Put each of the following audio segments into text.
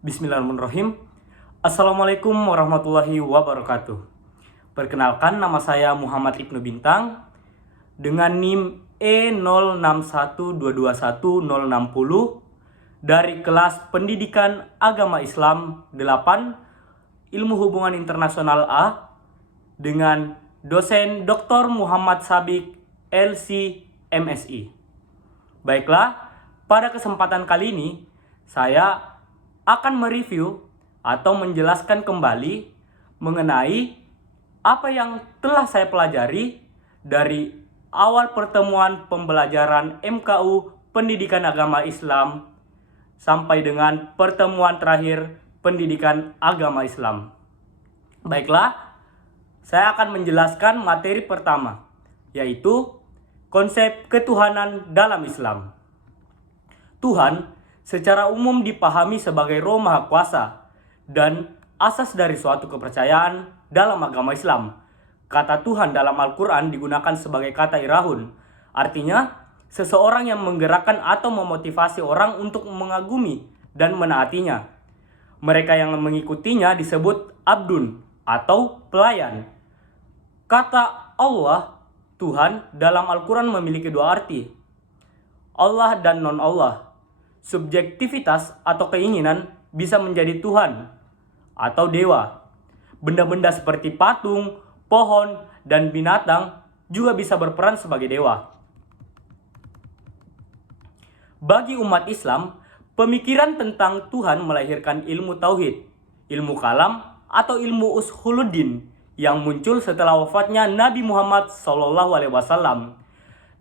Bismillahirrahmanirrahim. Assalamualaikum warahmatullahi wabarakatuh. Perkenalkan, nama saya Muhammad Ibnu Bintang dengan NIM E0612210060 dari kelas Pendidikan Agama Islam 8 Ilmu Hubungan Internasional A dengan dosen Dr. Muhammad Sabik LC MSI. Baiklah, pada kesempatan kali ini saya akan mereview atau menjelaskan kembali mengenai apa yang telah saya pelajari dari awal pertemuan pembelajaran MKU Pendidikan Agama Islam sampai dengan pertemuan terakhir Pendidikan Agama Islam. Baiklah, saya akan menjelaskan materi pertama, yaitu konsep ketuhanan dalam Islam. Tuhan secara umum dipahami sebagai Roh Maha Kuasa dan asas dari suatu kepercayaan dalam agama Islam. Kata Tuhan dalam Al-Quran digunakan sebagai kata irahun, artinya seseorang yang menggerakkan atau memotivasi orang untuk mengagumi dan menaatinya. Mereka yang mengikutinya disebut abdun atau pelayan. Kata Allah, Tuhan dalam Al-Quran memiliki dua arti, Allah dan non-Allah. Subjektivitas atau keinginan bisa menjadi Tuhan atau dewa. Benda-benda seperti patung, pohon, dan binatang juga bisa berperan sebagai dewa. Bagi umat Islam, pemikiran tentang Tuhan melahirkan ilmu tauhid, ilmu kalam, atau ilmu ushuluddin yang muncul setelah wafatnya Nabi Muhammad SAW.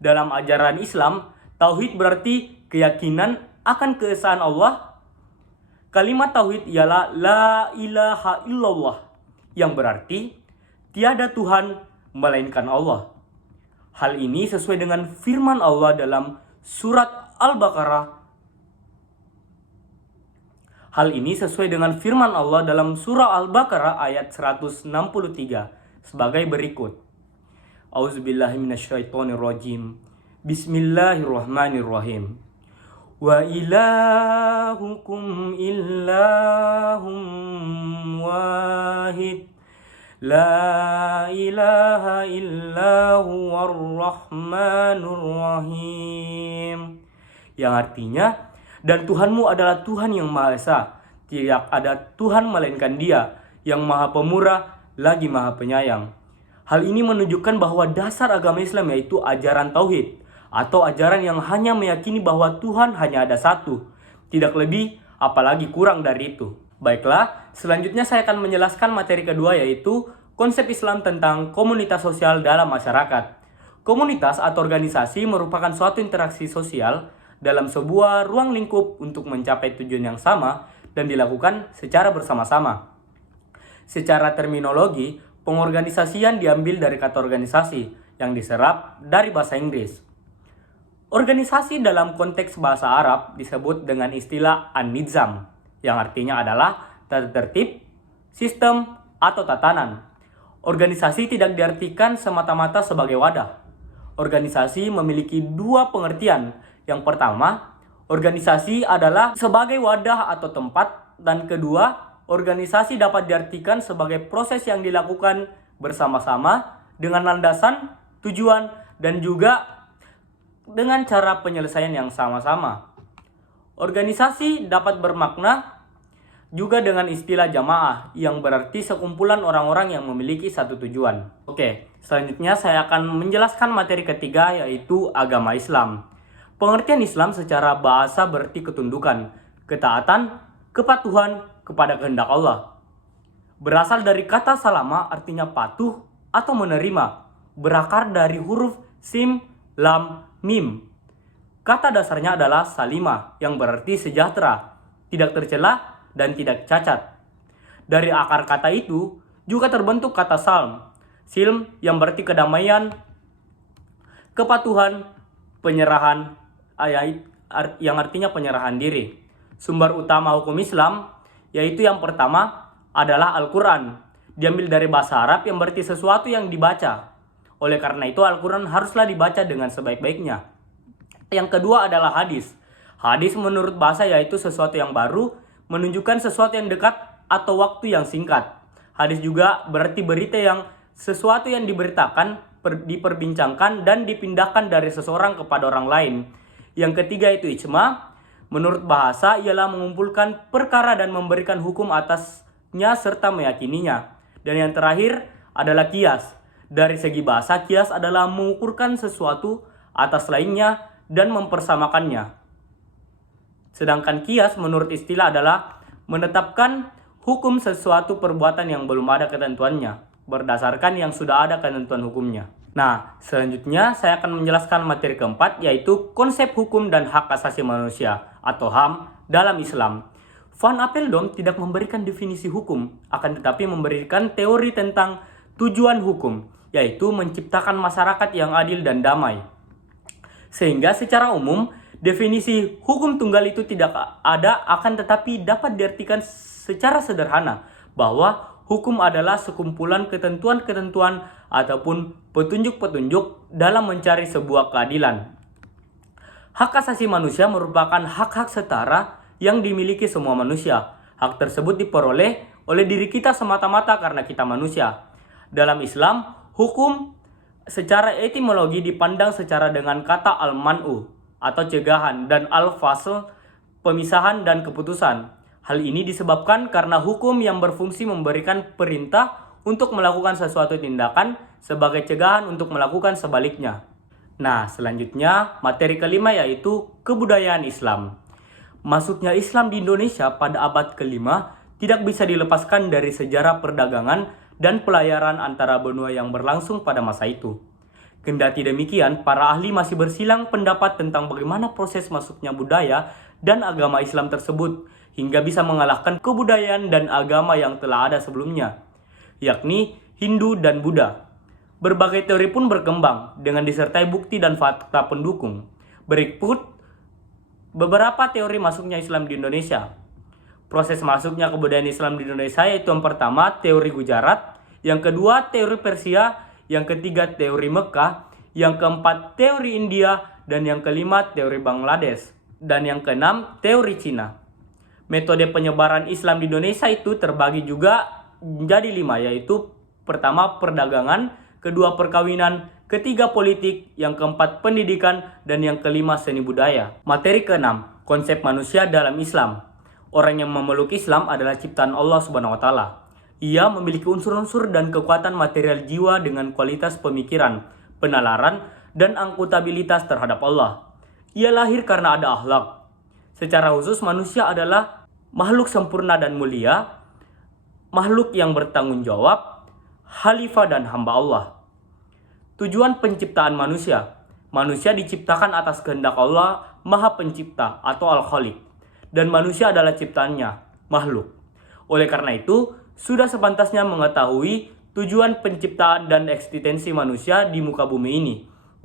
Dalam ajaran Islam, tauhid berarti keyakinan akan keesaan Allah. Kalimat tauhid ialah la ilaha illallah, yang berarti tiada Tuhan melainkan Allah. Hal ini sesuai dengan firman Allah dalam surat Al-Baqarah. Surah Al-Baqarah ayat 163 sebagai berikut. Auzubillahi minasyaitonirrajim. Bismillahirrahmanirrahim. Wa ilahukum illahum wahid. La ilaha illahu ar-rahmanur rahim. Yang artinya, dan Tuhanmu adalah Tuhan yang Maha Esa. Tidak ada Tuhan melainkan Dia, yang Maha Pemurah lagi Maha Penyayang. Hal ini menunjukkan bahwa dasar agama Islam yaitu ajaran tauhid, atau ajaran yang hanya meyakini bahwa Tuhan hanya ada satu, tidak lebih apalagi kurang dari itu. Baiklah, selanjutnya saya akan menjelaskan materi kedua, yaitu konsep Islam tentang komunitas sosial dalam masyarakat. Komunitas atau organisasi merupakan suatu interaksi sosial dalam sebuah ruang lingkup untuk mencapai tujuan yang sama dan dilakukan secara bersama-sama. Secara terminologi, pengorganisasian diambil dari kata organisasi yang diserap dari bahasa Inggris. Organisasi dalam konteks bahasa Arab disebut dengan istilah an-nizam, yang artinya adalah tata tertib, sistem, atau tatanan. Organisasi tidak diartikan semata-mata sebagai wadah. Organisasi memiliki dua pengertian. Yang pertama, organisasi adalah sebagai wadah atau tempat, dan kedua, organisasi dapat diartikan sebagai proses yang dilakukan bersama-sama dengan landasan, tujuan, dan juga dengan cara penyelesaian yang sama-sama. Organisasi dapat bermakna juga dengan istilah jamaah, yang berarti sekumpulan orang-orang yang memiliki satu tujuan. Oke, selanjutnya saya akan menjelaskan materi ketiga, yaitu agama Islam. Pengertian Islam secara bahasa berarti ketundukan, ketaatan, kepatuhan kepada kehendak Allah. Berasal dari kata salama, artinya patuh atau menerima, berakar dari huruf sim, lam, mim. Kata dasarnya adalah salimah, yang berarti sejahtera, tidak tercela, dan tidak cacat. Dari akar kata itu juga terbentuk kata salm, silm, yang berarti kedamaian, kepatuhan, penyerahan, yang artinya penyerahan diri. Sumber utama hukum Islam, yaitu yang pertama adalah Al-Quran. Diambil dari bahasa Arab yang berarti sesuatu yang dibaca. Oleh karena itu, Al-Quran haruslah dibaca dengan sebaik-baiknya. Yang kedua adalah hadis. Hadis menurut bahasa yaitu sesuatu yang baru, menunjukkan sesuatu yang dekat atau waktu yang singkat. Hadis juga berarti berita yang sesuatu yang diberitakan, diperbincangkan, dan dipindahkan dari seseorang kepada orang lain. Yang ketiga itu ijma. Menurut bahasa ialah mengumpulkan perkara dan memberikan hukum atasnya serta meyakininya. Dan yang terakhir adalah kias. Dari segi bahasa, kias adalah mengukurkan sesuatu atas lainnya dan mempersamakannya. Sedangkan kias menurut istilah adalah menetapkan hukum sesuatu perbuatan yang belum ada ketentuannya, berdasarkan yang sudah ada ketentuan hukumnya. Nah, selanjutnya saya akan menjelaskan materi keempat, yaitu konsep hukum dan hak asasi manusia atau HAM dalam Islam. Van Apeldoorn tidak memberikan definisi hukum, akan tetapi memberikan teori tentang tujuan hukum, yaitu menciptakan masyarakat yang adil dan damai. Sehingga secara umum, definisi hukum tunggal itu tidak ada, akan tetapi dapat diartikan secara sederhana bahwa hukum adalah sekumpulan ketentuan-ketentuan ataupun petunjuk-petunjuk dalam mencari sebuah keadilan. Hak asasi manusia merupakan hak-hak setara yang dimiliki semua manusia. Hak tersebut diperoleh oleh diri kita semata-mata karena kita manusia. Dalam Islam, hukum secara etimologi dipandang secara dengan kata al-man'u atau cegahan dan al-fasl pemisahan dan keputusan. Hal ini disebabkan karena hukum yang berfungsi memberikan perintah untuk melakukan sesuatu tindakan sebagai cegahan untuk melakukan sebaliknya. Nah, selanjutnya materi kelima yaitu kebudayaan Islam. Masuknya Islam di Indonesia pada abad kelima tidak bisa dilepaskan dari sejarah perdagangan dan pelayaran antara benua yang berlangsung pada masa itu. Kendati demikian, para ahli masih bersilang pendapat tentang bagaimana proses masuknya budaya dan agama Islam tersebut hingga bisa mengalahkan kebudayaan dan agama yang telah ada sebelumnya, yakni Hindu dan Buddha. Berbagai teori pun berkembang dengan disertai bukti dan fakta pendukung. Berikut beberapa teori masuknya Islam di Indonesia. Proses masuknya kebudayaan Islam di Indonesia yaitu yang pertama teori Gujarat, yang kedua teori Persia, yang ketiga teori Mekah, yang keempat teori India, dan yang kelima teori Bangladesh, dan yang keenam teori Cina. Metode penyebaran Islam di Indonesia itu terbagi juga menjadi 5, yaitu pertama perdagangan, kedua perkawinan, ketiga politik, yang keempat pendidikan, dan yang kelima seni budaya. Materi keenam, konsep manusia dalam Islam. Orang yang memeluk Islam adalah ciptaan Allah Subhanahu wa Ta'ala. Ia memiliki unsur-unsur dan kekuatan material jiwa dengan kualitas pemikiran, penalaran, dan akuntabilitas terhadap Allah. Ia lahir karena ada akhlak. Secara khusus manusia adalah makhluk sempurna dan mulia, makhluk yang bertanggung jawab, khalifah dan hamba Allah. Tujuan penciptaan manusia. Manusia diciptakan atas kehendak Allah Maha Pencipta atau Al-Khaliq. Dan manusia adalah ciptaannya, makhluk. Oleh karena itu, sudah sepantasnya mengetahui tujuan penciptaan dan eksistensi manusia di muka bumi ini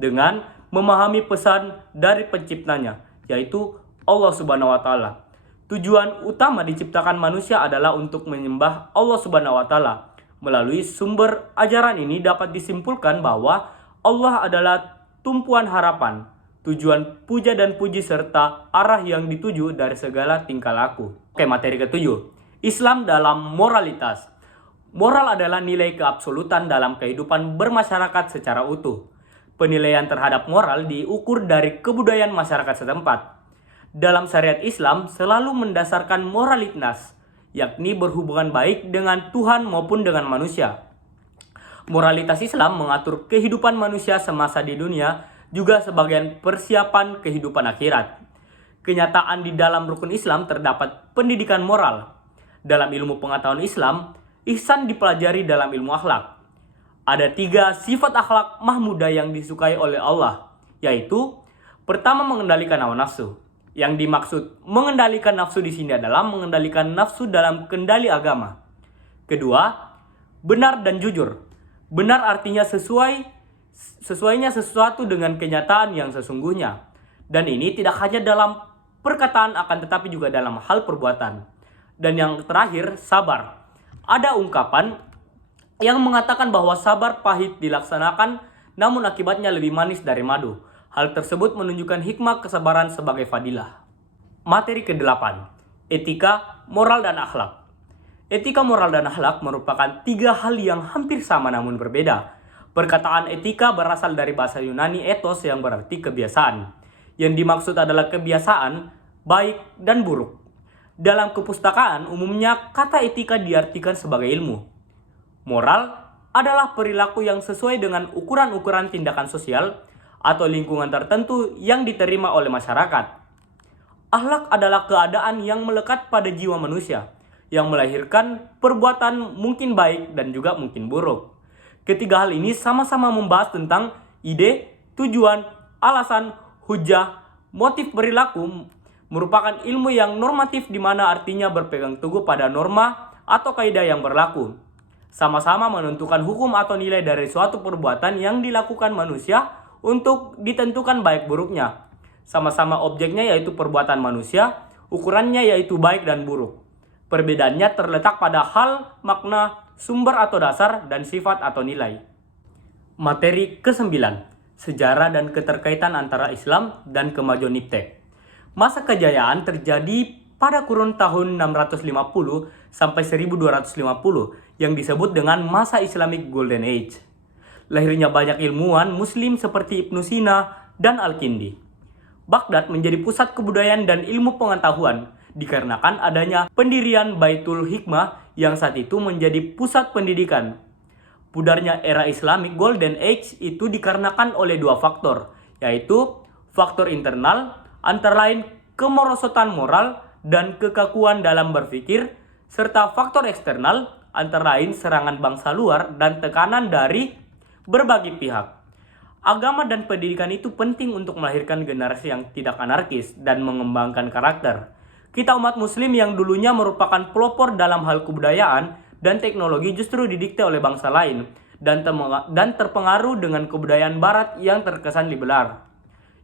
dengan memahami pesan dari penciptanya, yaitu Allah Subhanahu wa Ta'ala. Tujuan utama diciptakan manusia adalah untuk menyembah Allah Subhanahu wa Ta'ala. Melalui sumber ajaran ini dapat disimpulkan bahwa Allah adalah tumpuan harapan, tujuan puja dan puji serta arah yang dituju dari segala tingkah laku. Oke, materi ketujuh. Islam dalam moralitas. Moral adalah nilai keabsolutan dalam kehidupan bermasyarakat secara utuh. Penilaian terhadap moral diukur dari kebudayaan masyarakat setempat. Dalam syariat Islam selalu mendasarkan moralitas, yakni berhubungan baik dengan Tuhan maupun dengan manusia. Moralitas Islam mengatur kehidupan manusia semasa di dunia juga sebagian persiapan kehidupan akhirat. Kenyataan di dalam rukun Islam terdapat pendidikan moral. Dalam ilmu pengetahuan Islam, ihsan dipelajari dalam ilmu akhlak. Ada 3 sifat akhlak mahmudah yang disukai oleh Allah, yaitu pertama mengendalikan hawa nafsu. Yang dimaksud mengendalikan nafsu di sini adalah mengendalikan nafsu dalam kendali agama. Kedua, benar dan jujur. Benar artinya sesuainya sesuatu dengan kenyataan yang sesungguhnya. Dan ini tidak hanya dalam perkataan akan tetapi juga dalam hal perbuatan. Dan yang terakhir, sabar. Ada ungkapan yang mengatakan bahwa sabar pahit dilaksanakan namun akibatnya lebih manis dari madu. Hal tersebut menunjukkan hikmah kesabaran sebagai fadilah. Materi ke-8. Etika, moral, dan akhlak. Etika, moral, dan akhlak merupakan tiga hal yang hampir sama namun berbeda. Perkataan etika berasal dari bahasa Yunani ethos yang berarti kebiasaan. Yang dimaksud adalah kebiasaan, baik dan buruk. Dalam kepustakaan, umumnya kata etika diartikan sebagai ilmu. Moral adalah perilaku yang sesuai dengan ukuran-ukuran tindakan sosial atau lingkungan tertentu yang diterima oleh masyarakat. Akhlak adalah keadaan yang melekat pada jiwa manusia, yang melahirkan perbuatan mungkin baik dan juga mungkin buruk. Ketiga hal ini sama-sama membahas tentang ide, tujuan, alasan, hujah, motif perilaku merupakan ilmu yang normatif di mana artinya berpegang teguh pada norma atau kaidah yang berlaku. Sama-sama menentukan hukum atau nilai dari suatu perbuatan yang dilakukan manusia untuk ditentukan baik buruknya. Sama-sama objeknya yaitu perbuatan manusia, ukurannya yaitu baik dan buruk. Perbedaannya terletak pada hal, makna, sumber atau dasar, dan sifat atau nilai. Materi ke-9, sejarah dan keterkaitan antara Islam dan kemajuan iptek. Masa kejayaan terjadi pada kurun tahun 650 sampai 1250 yang disebut dengan masa Islamic Golden Age. Lahirnya banyak ilmuwan muslim seperti Ibnu Sina dan Al-Kindi. Baghdad menjadi pusat kebudayaan dan ilmu pengetahuan dikarenakan adanya pendirian Baitul Hikmah yang saat itu menjadi pusat pendidikan. Pudarnya era Islamic Golden Age itu dikarenakan oleh dua faktor, yaitu faktor internal antara lain kemerosotan moral dan kekakuan dalam berpikir, serta faktor eksternal antara lain serangan bangsa luar dan tekanan dari berbagai pihak. Agama dan pendidikan itu penting untuk melahirkan generasi yang tidak anarkis dan mengembangkan karakter. Kita umat muslim yang dulunya merupakan pelopor dalam hal kebudayaan dan teknologi justru didikte oleh bangsa lain dan terpengaruh dengan kebudayaan barat yang terkesan liberal.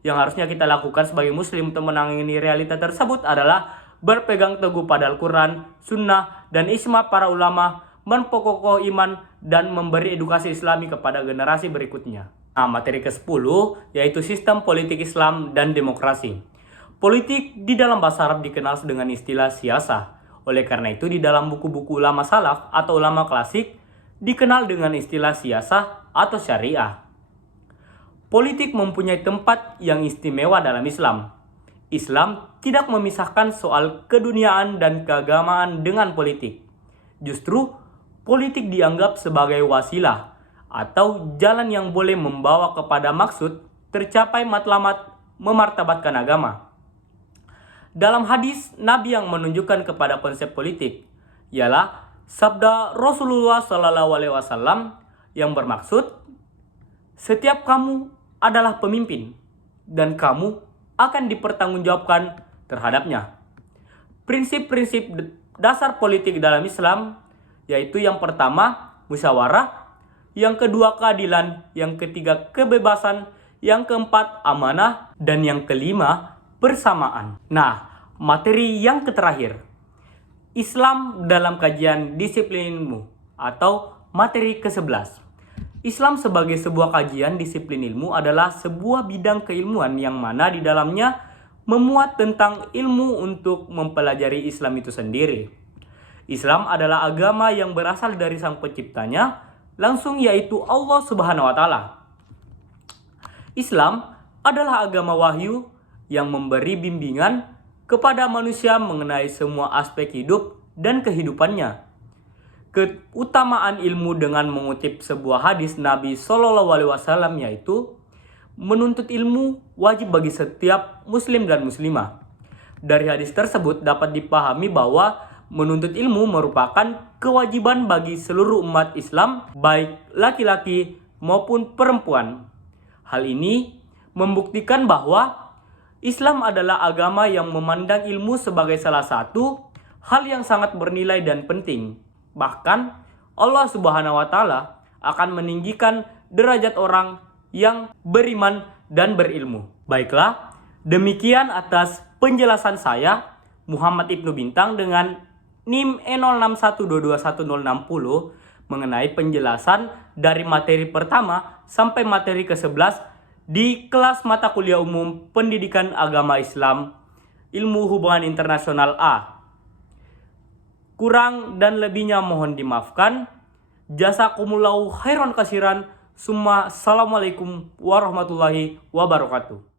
Yang harusnya kita lakukan sebagai muslim untuk menangani realita tersebut adalah berpegang teguh pada Al-Quran, Sunnah, dan ijma para ulama, memperkokoh iman, dan memberi edukasi islami kepada generasi berikutnya. Nah, materi ke-10 yaitu sistem politik Islam dan demokrasi. Politik di dalam bahasa Arab dikenal dengan istilah siyasah. Oleh karena itu di dalam buku-buku ulama salaf atau ulama klasik dikenal dengan istilah siyasah atau syariah. Politik mempunyai tempat yang istimewa dalam Islam. Islam tidak memisahkan soal keduniaan dan keagamaan dengan politik. Justru politik dianggap sebagai wasilah atau jalan yang boleh membawa kepada maksud tercapai matlamat memartabatkan agama. Dalam hadis Nabi yang menunjukkan kepada konsep politik ialah sabda Rasulullah SAW yang bermaksud setiap kamu adalah pemimpin dan kamu akan dipertanggungjawabkan terhadapnya. Prinsip-prinsip dasar politik dalam Islam yaitu yang pertama musyawarah, yang kedua keadilan, yang ketiga kebebasan, yang keempat amanah, dan yang kelima bersamaan. Nah, materi yang terakhir, Islam dalam kajian disiplin ilmu atau materi ke-11. Islam sebagai sebuah kajian disiplin ilmu adalah sebuah bidang keilmuan yang mana di dalamnya memuat tentang ilmu untuk mempelajari Islam itu sendiri. Islam adalah agama yang berasal dari Sang Penciptanya langsung yaitu Allah Subhanahu wa Ta'ala. Islam adalah agama wahyu yang memberi bimbingan kepada manusia mengenai semua aspek hidup dan kehidupannya. Keutamaan ilmu dengan mengutip sebuah hadis Nabi SAW yaitu menuntut ilmu wajib bagi setiap muslim dan muslimah. Dari hadis tersebut dapat dipahami bahwa menuntut ilmu merupakan kewajiban bagi seluruh umat Islam, baik laki-laki maupun perempuan. Hal ini membuktikan bahwa Islam adalah agama yang memandang ilmu sebagai salah satu hal yang sangat bernilai dan penting. Bahkan Allah Subhanahu wa Ta'ala akan meninggikan derajat orang yang beriman dan berilmu. Baiklah, demikian atas penjelasan saya, Muhammad Ibnu Bintang dengan NIM E06122160 mengenai penjelasan dari materi pertama sampai materi ke-11 di kelas mata kuliah umum Pendidikan Agama Islam Ilmu Hubungan Internasional A. Kurang dan lebihnya mohon dimaafkan. Jazakumullahu khairan kasiran. Assalamualaikum warahmatullahi wabarakatuh.